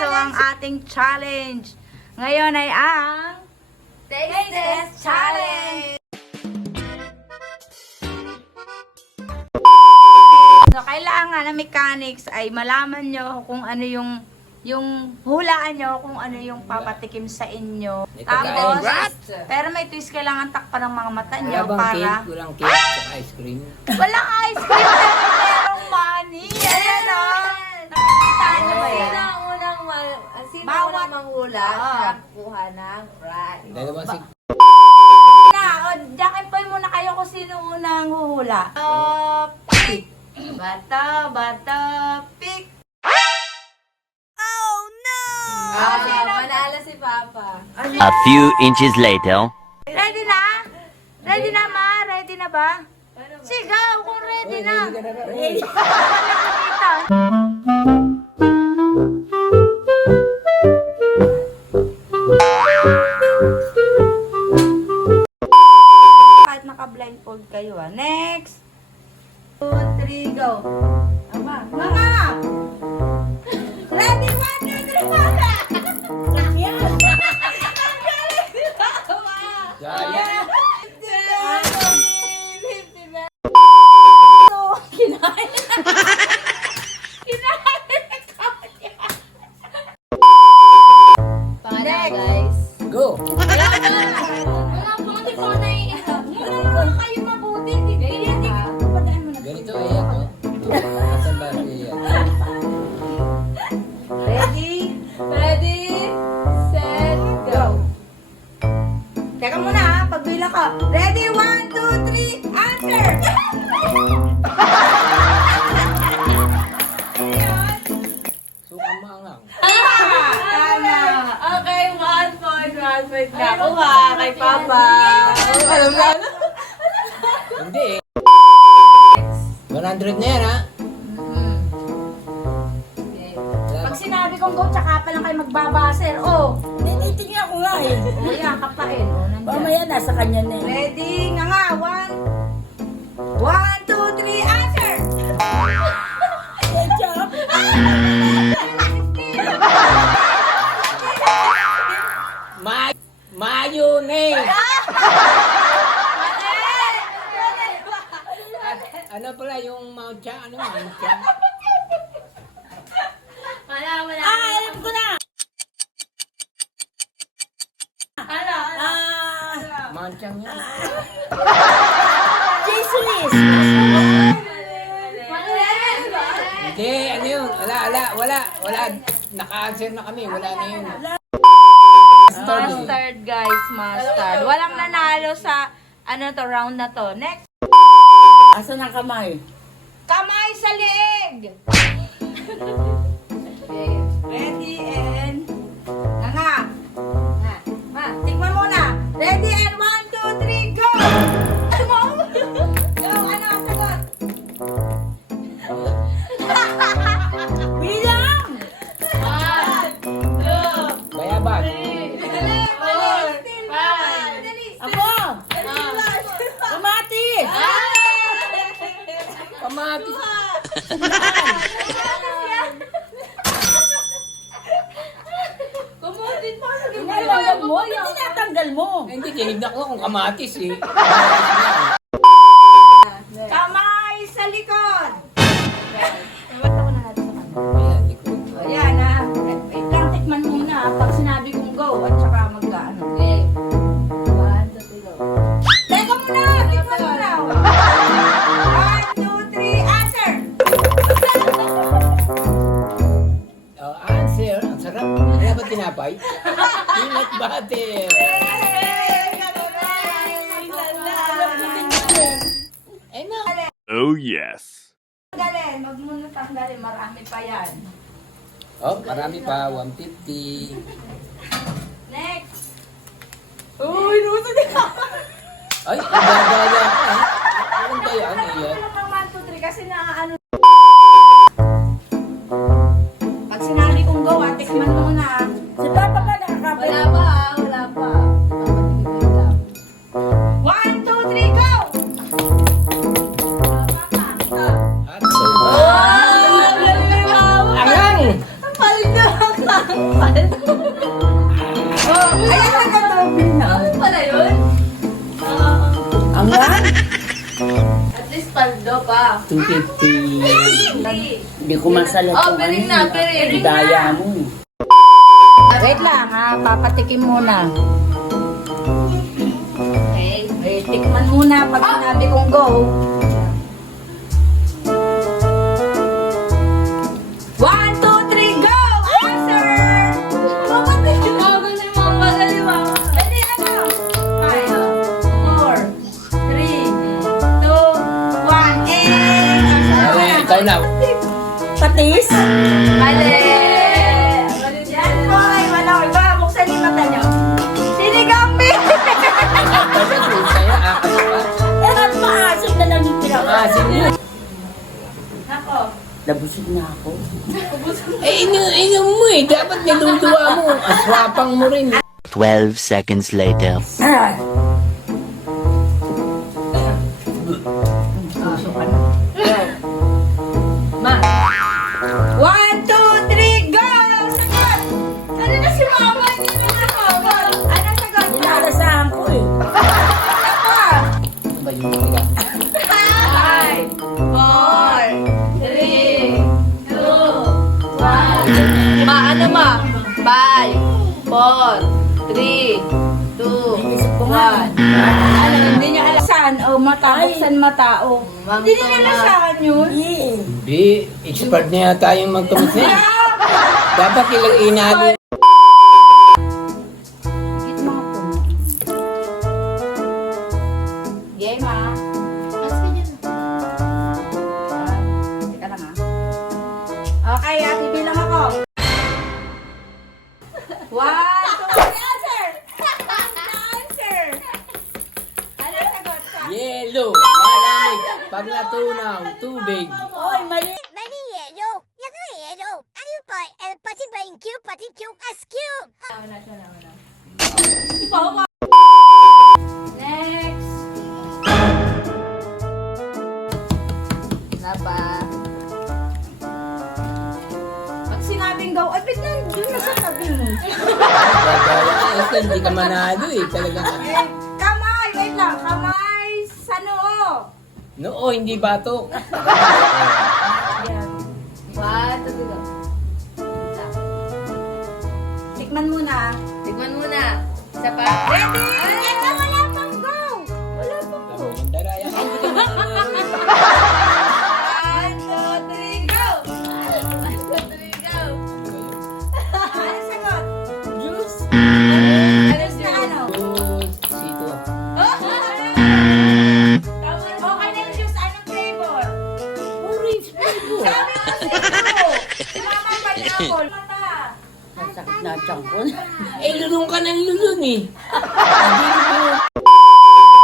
So, ang ating challenge ngayon ay ang Taste Test Challenge! So, kailangan na mechanics ay malaman nyo kung ano yung hulaan nyo kung ano yung papatikim sa inyo. Tapos, pero may twist, kailangan takpan ng mga mata nyo para... Walang cake, walang ice cream. Walang ice cream, pero merong money. Ayan o. Nakikita nyo ba yan? Sino Bawat- unang manghula Oo. siya kuha ng prize? Dalawang Na, o, Jackie Boy muna kayo kung sino unang huhula. Pick. Bata, pick. Manalo si Papa. A few inches later. Ready na? Ready na, Ma? Ready na ba? Sigaw kung ready na. Ready. Kahit naka-blindfold kayo Next. 2, 3, go. Ama. Mga! Ready? 1, 2, 3, para! Yan! Sayang. Kinain. Pangalan, guys. Go! Kayo mabuti. Padaan mo na. Ganito ay ako. Asan ba siya? Ready? Ready, set, go! Teka muna ha, pagbila ka. Ready? 1, 2, 3, answer! Sukang maangang. Tama. Okay, 1 point nakuha kay Papa. Alam na. Hindi eh. 100 na yan ha. Pag sinabi kong go, tsaka pa lang kayo magbabaser. Oh, Tinitingnan ko nga eh. oh yan, kapain. Oh, nandyan. Mamaya nasa kanya na eh. Ready? Nga nga, 1, 2, 3, answer! Ketchup. Mayonnaise! Ano pala yung Mount Cha? Ano Mount Cha? Wala. Alam ko na. Ano? Mount Cha nga. Jesus. Hindi, ano yun? Wala. Naka-answer na kami. Wala na yun. Mustard, guys, mustard. Walang nanalo sa round na to. Next. Asan ang kamay? Kamay sa leeg! Ready and... Nga. Ma, tikman muna. Ready and 1, 2, 3, go! Ano? Go, ano? Sagot. Bilang! Bayabas. Ako! Kamatis! Kamatis. Tinatanggal mo? Hindi tinatanggal mo. Hindi, tinignan ko kung kamatis eh. Kamay sa likod! Iwat ako na natin sa kanila. Ayan, likod. Ayan na. Wait lang, tikman muna. Pag sinabi kong go, at saka mag-ano. Okay. 1, 2, 3, go. Teka muna! Tikman muna! 1, 2, 3, answer! Oh, answer. Ang sarap. Ano ba tinapay? Peanut butter. Eh na. Oh yes. Tanggalin, magmuna tanggalin. Marami pa yan. Oh, marami pa. 150. Next! Uy, nuso din ka. Ay, ang gagaya ka eh. Ang gaya ano yan? Ano ng 1, 2, 3 kasi ano. Pag sinabi kong go, tikman muna. Si Papa ba nakakapit? Wala pa. Papatigil lang. 1, 2, 3, go! Angang! Paldo pa. 250. Hindi ko masalat Oh, yung piring na, piring. daya mo. Wait lang ha, papatikim muna. Okay. Eh, tikman muna pag sinabi kong go. 1, 2, 3, go! Answer! Magaling, magaling, magaling, mama. Dali, ano? 5, 4, 3, 2, 1, Ikaw na. Patis? Mali! Yan po ay wala. Iba, buksan yung mata nyo. Sinigang beef! Sa'yo, akas pa. Eh, at maasim na lang yung Asin pinakasin. yun. Ako. Nabusog na ako. Eh, inom mo eh. Dapat niluduwa mo. Aswapang mo rin. 12 seconds later. Ah, Ma. 1, 2, 3, go! Sagot! Ano na si mama? Hindi na sagot. Ano sagot? Inalasahan ko eh. Ano pa? Ano ba yung mga? 5, 4, 3, 2, 1. Ma, ano ma? 5, 4, 3, 2, 1. Ano, hindi niya alam saan. O, mata. Buksan mata. O. Hindi niya alam saan yun. Eh, Di, expert na yata yung magtumisin. Dapat ilang inado. Git mga po. Game ha. Teka lang ha. Okay, bibilang ako. 1, 2, 3, answer! Ano sagot ka? Yellow. Malamig. Pag natunaw, tubig. oy, mali. Many yellow. You're not yellow. And you buy and putty buying cute, putty cute as cute. Next. Napa. Pag sinabing go, ay, ba't nandun na sa tabi mo? Kasi hindi ka manalo eh. Talagang Eh, kamay, wait lang, kamay sa noo. noo, hindi bato. Yan. 1, 2, 3, go. Tikman muna. Tigman muna. Isa pa. Ready? Ito, wala pang go. Wala pang go. Daraya. 1, 2, 3, go! 1, 2, 3, go. Ano sagot? Juice. Ano sa ano? Sito. Okay na yung juice, anong flavor? Orange flavor. Sabi ko sa'yo. Mama, pineapple. Mata. Nasakit na ang tiyan ko. Eh, lulong ka ng lulong eh.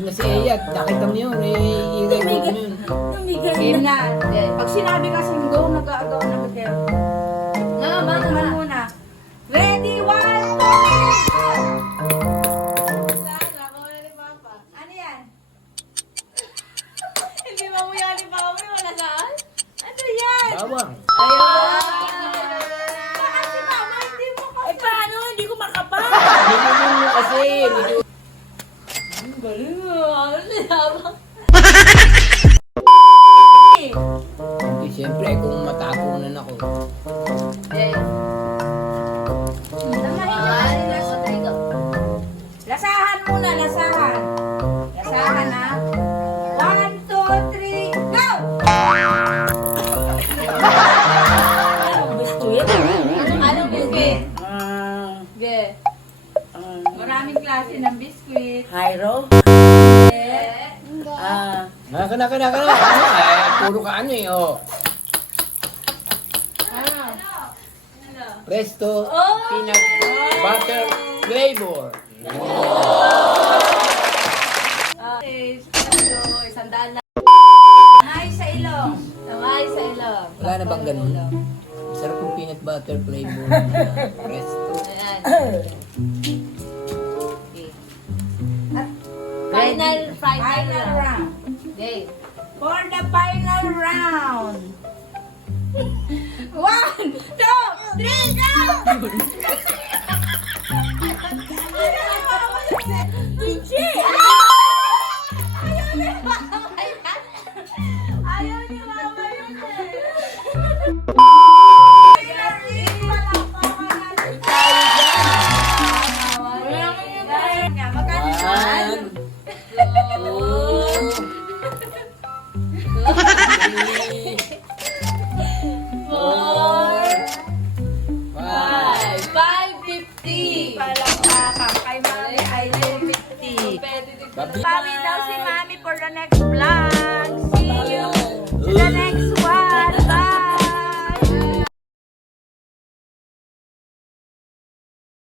Kasi Eyat, nakita mo yun. Eh, i-record mo yun. Tumigil Game na. na. Pag sinabi kasi go, nag-aagaw na kayo. Mama, Tikman mama. muna. Ready, 1, 2, 3, Ano yan? Hindi ba mo yan ni Mami? Wala saan? Ano yan? Bawang. Baka si mama, hindi mo ko. Eh, paano? Hindi ko makapal. Nilulong mo kasi. Galing mo. Ano nilabang? Eh, siyempre, kung matapunan ako. Okay. Samahin niyo. 1, 2, 3, go. Lasahan muna, lasahan. Lasahan ha. 1, 2, 3, go! Anong gusto yan? Anong biscuit? Ah, Okay. Maraming klase ng biskuit. Hyro? Ah, Kana. Eh, puro ka ano eh, oh. Presto, peanut butter flavor. Okay. So, 100 na. Ay, sa ilong. Kamay sa ilong. Wala na bang ganun? Sarap ng peanut butter flavor. Presto. Ayan. Okay. Final Final round. Okay. For the final round. 1, 2, 3, go! Pinchi! Ayaw na. Babi. Pawi daw si Mami for the next